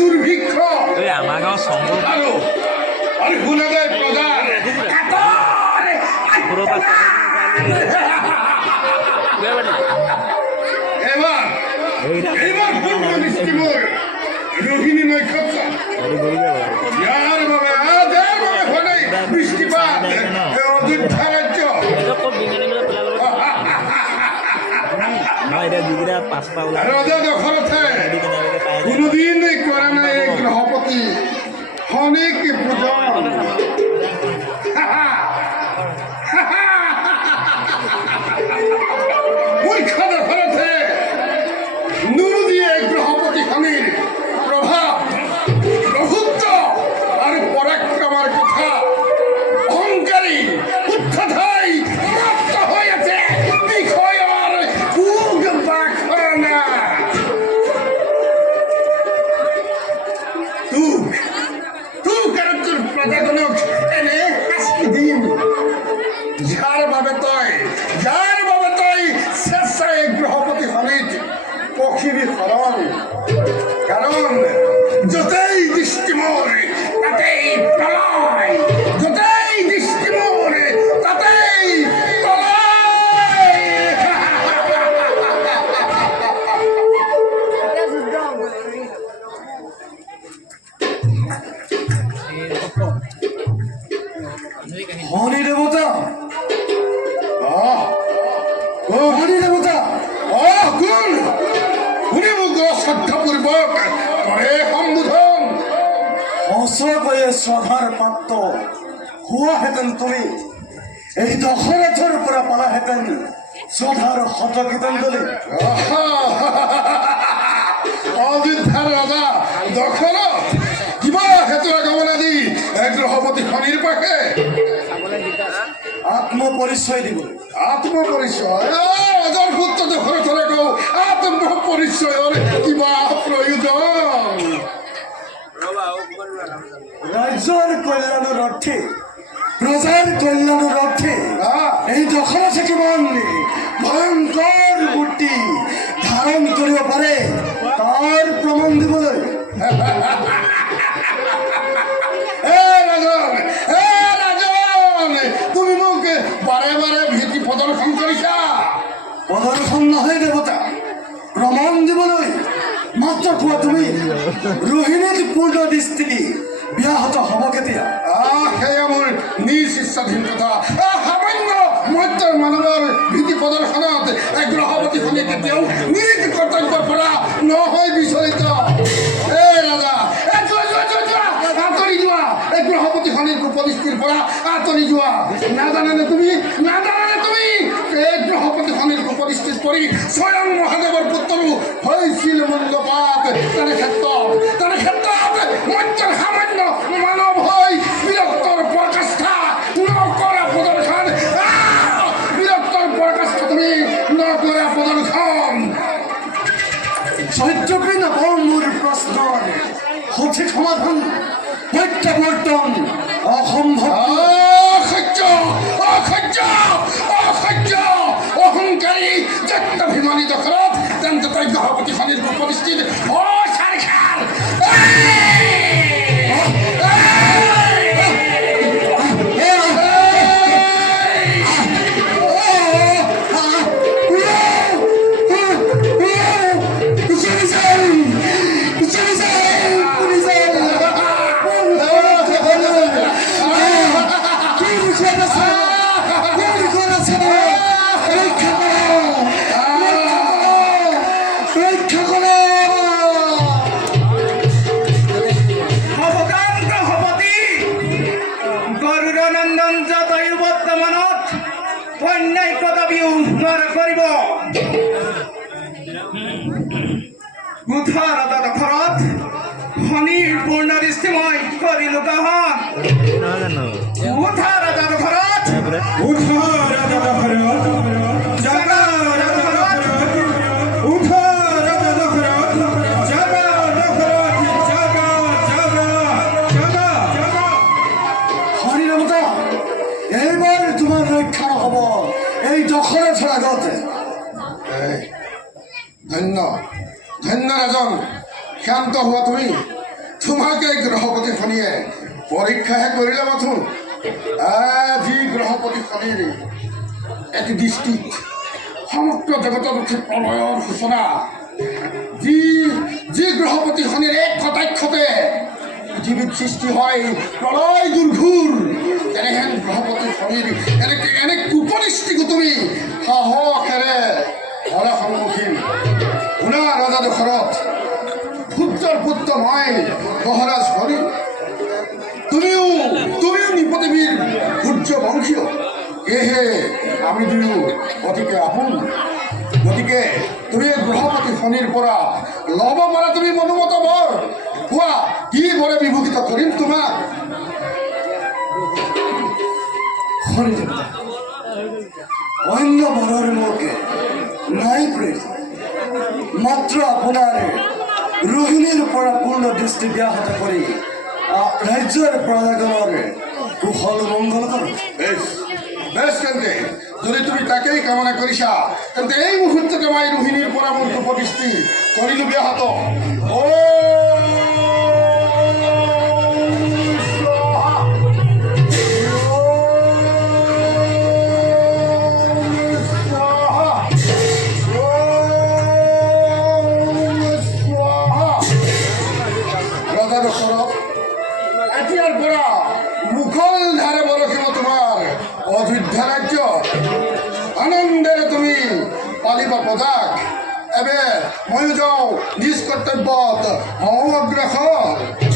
দুর্ভিক্ষ আমার গাঁও সম্ভব আর গুণাদয় প্রদান এবার এবার রোহিণী নক্ষত্র যার ভাবে ফলে বৃষ্টিপাত অযোধ্যা রাজ্য রাজা দশরথে কোনদিন করে না এই গ্রহপতি অনেক পূজন মূর্খ দশরথে নুর দিয়ে গ্রহপতি খনির প্রভাব প্রভুত্ব আর পরাক্রমার কথা অহংকারী উচ্ছ্বাসাই সমাপ্ত হয়েছে বিষয়ের কুগ বাখনা তুক আর তোর প্রজাজনক এনে আজকে দিন যার ভাবে তয় স্বেচ্ছায় গ্রহপতি হনিত পক্ষীর হরণ কারণ যতই দৃষ্টি মোর তাতেই প্রলয় যতই দৃষ্টি মোর তাতেই প্রলয় হরি দেবতা ও হরি দেবতা গুণ গুণিমুখ শ্রদ্ধাপূর্বক করে সম্বোধন অসভয়ে শ্রদ্ধার পাত্র হুয়া হেতেন তুমি এই দশরথর পৰা পালা হেতেন শ্রদ্ধার হত গীতাঞ্জলি অযোধ্যার রাজা দশরথ কিবা হেতু আগমনাদি গ্রহপতি খনির পাশে আত্মপরিচয় দিব আত্মপরিচয় অজর পুত্র দশরথরে কও আত্মপরিচয়ৰ কিবা প্রয়োজন রাজ্যের কল্যাণের অর্থে প্রজার কল্যাণের অর্থে এই দশরথ কেমন ভয়ঙ্কর মূর্তি ধারণ করিব পারে তার প্রমাণ দিবলৈ তুমি মোক বারে বারে ভীতি প্রদর্শন করিছা প্রদর্শন নহয় দেবতা প্রমাণ দিবলৈ মাত্ৰ কোৱা তুমি ৰোহিণীৰ পূৰ্ণ দৃষ্টি বিয়াহত হ'ব কেতিয়া সেয়া মোৰ নিজ ইচ্ছাধীন কথা সামান্য মধ্য মানৱৰ ভীতি প্ৰদৰ্শনত গ্ৰহপতি খনি কেতিয়াও নিজ কৰ্তব্যৰ পৰা নহয় বিচলিত ৰাজা আঁতৰি যোৱা এই গ্ৰহপতি খনিৰ কুপদৃষ্টিৰ পৰা আঁতৰি যোৱা নাজানে তুমি এই গ্ৰহপতি খনিৰ কুপদৃষ্টিত পৰি স্বয়ং মহাদেৱৰ পুত্ৰও হৈছিল মন্দপাত তাৰে ক্ষেত্ৰত মধ্যৰ সামান্য মানৱ হৈ বীৰত্বৰ পৰাকাষ্ঠা নকৰা প্ৰদৰ্শন তুমি নকৰা প্ৰদৰ্শন সহ্য কৰি নাপাওঁ মোৰ প্ৰশ্নৰ সঠিক সমাধান প্ৰত্যাৱৰ্তন অসম্ভৱ অহংকাৰী যত্নাভিমানী দশৰথ তেন্তে তই গ্ৰহপতি খনিৰ কুপদৃষ্টিত খনিৰ পূৰ্ণ দৃষ্টি মই কৰিলো গ্ৰহণ এইবাৰ তোমাৰ ৰক্ষা নহ'ব এই দশৰথৰ আগতে ধন্য ধন্য ৰাজন শান্ত হোৱা তুমি তোমাকে গ্রহপতি শনিয়ে পরীক্ষাহে কৰিলে মাথোন আজি গ্রহপতি শনিৰ এটি দৃষ্টি সমগ্র জগতত উঠে প্রলয়ৰ সূচনা যি যি গ্রহপতি শনিৰ এক কটাক্ষতে পৃথিবীত সৃষ্টি হয় প্রলয় দুর্ঘুর এনেহেন গ্রহপতি শনিৰ এনে কুপদৃষ্টিকো তুমি সাহসেৰে হলে সন্মুখীন শুনা ৰজা দশৰথ সূর্যর পুত্র নয় মহারাজ হরি তুমিও নিপতিবীর সূর্য বংশীয় এহে আমি দুয়ো অতিকে আপোন গতিকে তুমি গ্রহপতি শনিৰ পৰা ল'ব পাৰা তুমি মনোমত বৰ কোৱা কি বৰে বিভূষিত কৰিম তোমাক হরিদেবতা অন্য বরের মুখে নাই প্রয়োজন মাত্র আপনার রোহিণীর পৰা পূর্ণ দৃষ্টি ব্যাহত করে রাজ্যের প্রজাগণের কুশল মঙ্গল করুন বেশ বেশ কেন্দ্রে যদি তুমি তাকেই কামনা কৰিছা তেন্তে এই মুহূৰ্ততে মই ৰোহিণীৰ পৰা মোৰ উপদৃষ্টি কৰিলো ব্যাহত ও ৰজা দশৰথ এতিয়াৰ পৰা মুখল ধাৰে বৰষিব তোমাৰ অযোধ্যা ৰাজ্য আনন্দেৰে তুমি পালিবা প্ৰজাক এবে ময়ো যাওঁ নিজ কৰ্তব্যত হওঁ অগ্ৰসৰ